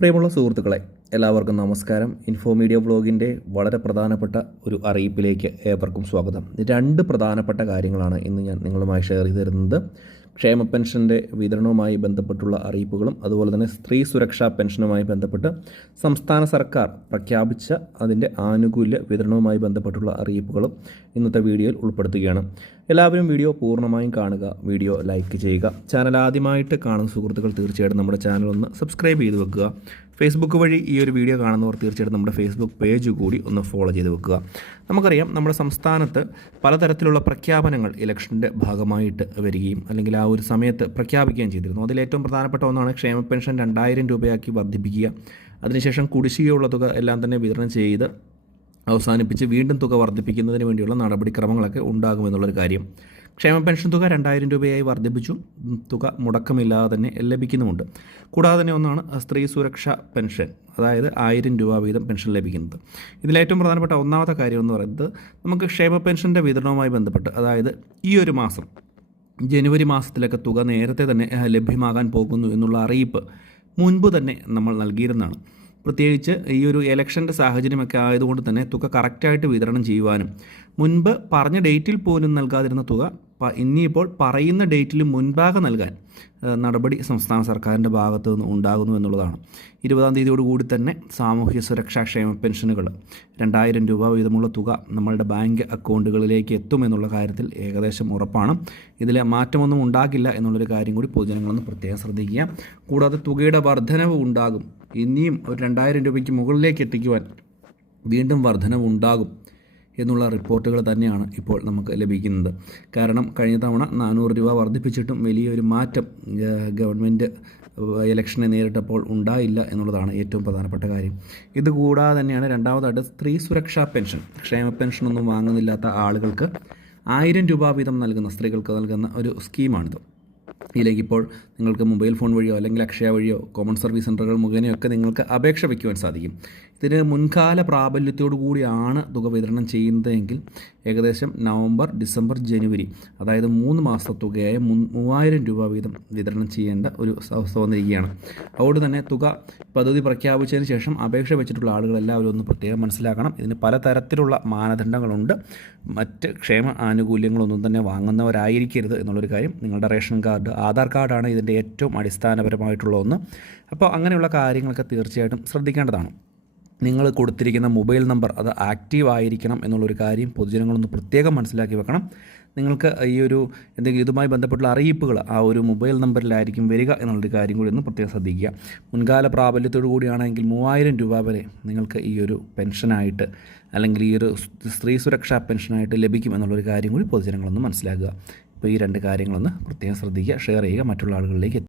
പ്രിയമുള്ള സുഹൃത്തുക്കളെ എല്ലാവർക്കും നമസ്കാരം. ഇൻഫോ മീഡിയ ബ്ലോഗിന്റെ വളരെ പ്രധാനപ്പെട്ട ഒരു അറിയിപ്പിലേക്ക് ഏവർക്കും സ്വാഗതം. രണ്ട് പ്രധാനപ്പെട്ട കാര്യങ്ങളാണ് ഇന്ന് ഞാൻ നിങ്ങളുമായി ഷെയർ ചെയ്ത് തരുന്നത് ക്ഷേമ പെൻഷന്റെ വിതരണവുമായി ബന്ധപ്പെട്ടുള്ള അറിയിപ്പുകളും അതുപോലെ തന്നെ സ്ത്രീ സുരക്ഷാ പെൻഷനുമായി ബന്ധപ്പെട്ട് സംസ്ഥാന സർക്കാർ പ്രഖ്യാപിച്ച അതിന്റെ ആനുകൂല്യ വിതരണവുമായി ബന്ധപ്പെട്ടുള്ള അറിയിപ്പുകളും ഇന്നത്തെ വീഡിയോയിൽ ഉൾപ്പെടുത്തുകയാണ്. എല്ലാവരും വീഡിയോ പൂർണമായും കാണുക വീഡിയോ ലൈക്ക് ചെയ്യുക. ചാനൽ ആദ്യമായിട്ട് കാണുന്ന സുഹൃത്തുക്കൾ തീർച്ചയായിട്ടും നമ്മുടെ ചാനൽ ഒന്ന് സബ്സ്ക്രൈബ് ചെയ്ത് വെക്കുക. ഫേസ്ബുക്ക് വഴി ഈ ഒരു വീഡിയോ കാണുന്നവർ തീർച്ചയായിട്ടും നമ്മുടെ ഫേസ്ബുക്ക് പേജ് കൂടി ഒന്ന് ഫോളോ ചെയ്ത് വെക്കുക. നമുക്കറിയാം നമ്മുടെ സംസ്ഥാനത്ത് പലതരത്തിലുള്ള പ്രഖ്യാപനങ്ങൾ ഇലക്ഷന്റെ ഭാഗമായിട്ട് വരികയും അല്ലെങ്കിൽ ആ ഒരു സമയത്ത് പ്രഖ്യാപിക്കുകയും ചെയ്തിരുന്നു. അതിലേറ്റവും പ്രധാനപ്പെട്ട ഒന്നാണ് ക്ഷേമ പെൻഷൻ രണ്ടായിരം രൂപയാക്കി വർദ്ധിപ്പിക്കുക. അതിനുശേഷം കുടിശ്ശികയുള്ള തുക എല്ലാം തന്നെ വിതരണം ചെയ്ത് അവസാനിപ്പിച്ച് വീണ്ടും തുക വർദ്ധിപ്പിക്കുന്നതിന് വേണ്ടിയുള്ള നടപടിക്രമങ്ങളൊക്കെ ഉണ്ടാകുമെന്നുള്ളൊരു കാര്യം. ക്ഷേമ പെൻഷൻ തുക രണ്ടായിരം രൂപയായി വർദ്ധിപ്പിച്ചു. തുക മുടക്കമില്ലാതെ തന്നെ ലഭിക്കുന്നുമുണ്ട്. കൂടാതെ തന്നെ ഒന്നാണ് സ്ത്രീ സുരക്ഷ പെൻഷൻ അതായത് ആയിരം രൂപ വീതം പെൻഷൻ ലഭിക്കുന്നത്. ഇതിലേറ്റവും പ്രധാനപ്പെട്ട ഒന്നാമത്തെ കാര്യം എന്ന് പറയുന്നത് നമുക്ക് ക്ഷേമ പെൻഷന്റെ വിതരണവുമായി ബന്ധപ്പെട്ട് അതായത് ഈ ഒരു മാസം ജനുവരി മാസത്തിലൊക്കെ തുക നേരത്തെ തന്നെ ലഭ്യമാകാൻ പോകുന്നു എന്നുള്ള അറിയിപ്പ് മുൻപ് തന്നെ നമ്മൾ നൽകിയിരുന്നതാണ്. പ്രത്യേകിച്ച് ഈ ഒരു ഇലക്ഷന്റെ സാഹചര്യമൊക്കെ ആയതുകൊണ്ട് തന്നെ തുക കറക്റ്റായിട്ട് വിതരണം ചെയ്യുവാനും മുൻപ് പറഞ്ഞ ഡേറ്റിൽ പോലും നൽകാതിരുന്ന തുക ഇനിയിപ്പോൾ പറയുന്ന ഡേറ്റിൽ മുൻപാകെ നൽകാൻ നടപടി സംസ്ഥാന സർക്കാരിന്റെ ഭാഗത്തു നിന്ന് ഉണ്ടാകുന്നു എന്നുള്ളതാണ്. ഇരുപതാം തീയതിയോട് കൂടി തന്നെ സാമൂഹ്യ സുരക്ഷാ ക്ഷേമ പെൻഷനുകൾ രണ്ടായിരം രൂപ വീതമുള്ള തുക നമ്മളുടെ ബാങ്ക് അക്കൗണ്ടുകളിലേക്ക് എത്തുമെന്നുള്ള കാര്യത്തിൽ ഏകദേശം ഉറപ്പാണ്. ഇതിൽ മാറ്റമൊന്നും ഉണ്ടാകില്ല എന്നുള്ളൊരു കാര്യം കൂടി പൊതുജനങ്ങളൊന്ന് പ്രത്യേകം ശ്രദ്ധിക്കുക. കൂടാതെ തുകയുടെ വർധനവ് ഉണ്ടാകും. ഇനിയും ഒരു രണ്ടായിരം രൂപയ്ക്ക് മുകളിലേക്ക് എത്തിക്കുവാൻ വീണ്ടും വർധനവുണ്ടാകും എന്നുള്ള റിപ്പോർട്ടുകൾ തന്നെയാണ് ഇപ്പോൾ നമുക്ക് ലഭിക്കുന്നത്. കാരണം കഴിഞ്ഞ തവണ നാനൂറ് രൂപ വർദ്ധിപ്പിച്ചിട്ടും വലിയൊരു മാറ്റം ഗവൺമെന്റ് ഇലക്ഷനെ നേരിട്ടപ്പോൾ ഉണ്ടായില്ല എന്നുള്ളതാണ് ഏറ്റവും പ്രധാനപ്പെട്ട കാര്യം. ഇതുകൂടാതെ തന്നെയാണ് രണ്ടാമതായിട്ട് സ്ത്രീ സുരക്ഷാ പെൻഷൻ ക്ഷേമ പെൻഷനൊന്നും വാങ്ങുന്നില്ലാത്ത ആളുകൾക്ക് ആയിരം രൂപ വീതം നൽകുന്ന സ്ത്രീകൾക്ക് നൽകുന്ന ഒരു സ്കീമാണിത്. ഇതിലേക്ക് ഇപ്പോൾ നിങ്ങൾക്ക് മൊബൈൽ ഫോൺ വഴിയോ അല്ലെങ്കിൽ അക്ഷയ വഴിയോ കോമൺ സർവീസ് സെന്ററുകൾ മുഖേനയൊക്കെ നിങ്ങൾക്ക് അപേക്ഷ വയ്ക്കുവാൻ സാധിക്കും. ഇതിന് മുൻകാല പ്രാബല്യത്തോടു കൂടിയാണ് തുക വിതരണം ചെയ്യുന്നതെങ്കിൽ ഏകദേശം നവംബർ ഡിസംബർ ജനുവരി അതായത് മൂന്ന് മാസത്തെ തുകയായ മൂവായിരം രൂപ വീതം വിതരണം ചെയ്യേണ്ട ഒരു അവസ്ഥ വന്നിരിക്കുകയാണ്. അതുകൊണ്ട് തന്നെ തുക പദ്ധതി പ്രഖ്യാപിച്ചതിന് ശേഷം അപേക്ഷ വെച്ചിട്ടുള്ള ആളുകളെല്ലാവരും ഒന്ന് പ്രത്യേകം മനസ്സിലാക്കണം. ഇതിന് പലതരത്തിലുള്ള മാനദണ്ഡങ്ങളുണ്ട്. മറ്റ് ക്ഷേമ ആനുകൂല്യങ്ങളൊന്നും തന്നെ വാങ്ങുന്നവരായിരിക്കരുത് എന്നുള്ളൊരു കാര്യം നിങ്ങളുടെ റേഷൻ കാർഡ് ആധാർ കാർഡാണ് ഇതിന്റെ ഏറ്റവും അടിസ്ഥാനപരമായിട്ടുള്ള ഒന്ന്. അപ്പോൾ അങ്ങനെയുള്ള കാര്യങ്ങളൊക്കെ തീർച്ചയായിട്ടും ശ്രദ്ധിക്കേണ്ടതാണ്. നിങ്ങൾ കൊടുത്തിരിക്കുന്ന മൊബൈൽ നമ്പർ അത് ആക്റ്റീവ് ആയിരിക്കണം എന്നുള്ളൊരു കാര്യം പൊതുജനങ്ങളൊന്ന് പ്രത്യേകം മനസ്സിലാക്കി വെക്കണം. നിങ്ങൾക്ക് ഈ ഒരു എന്തെങ്കിലും ഇതുമായി ബന്ധപ്പെട്ടുള്ള അറിയിപ്പുകൾ ആ ഒരു മൊബൈൽ നമ്പറിലായിരിക്കും വരിക എന്നുള്ളൊരു കാര്യം കൂടി ഒന്ന് പ്രത്യേകം ശ്രദ്ധിക്കുക. മുൻകാല പ്രാബല്യത്തോടു കൂടിയാണെങ്കിൽ മൂവായിരം രൂപ വരെ നിങ്ങൾക്ക് ഈ ഒരു പെൻഷനായിട്ട് അല്ലെങ്കിൽ ഈ ഒരു സ്ത്രീ സുരക്ഷാ പെൻഷനായിട്ട് ലഭിക്കും എന്നുള്ളൊരു കാര്യം കൂടി പൊതുജനങ്ങളൊന്ന് മനസ്സിലാക്കുക. അപ്പോൾ ഈ രണ്ട് കാര്യങ്ങളൊന്ന് പ്രത്യേകം ശ്രദ്ധിക്കുക ഷെയർ ചെയ്യുക മറ്റുള്ള ആളുകളിലേക്ക്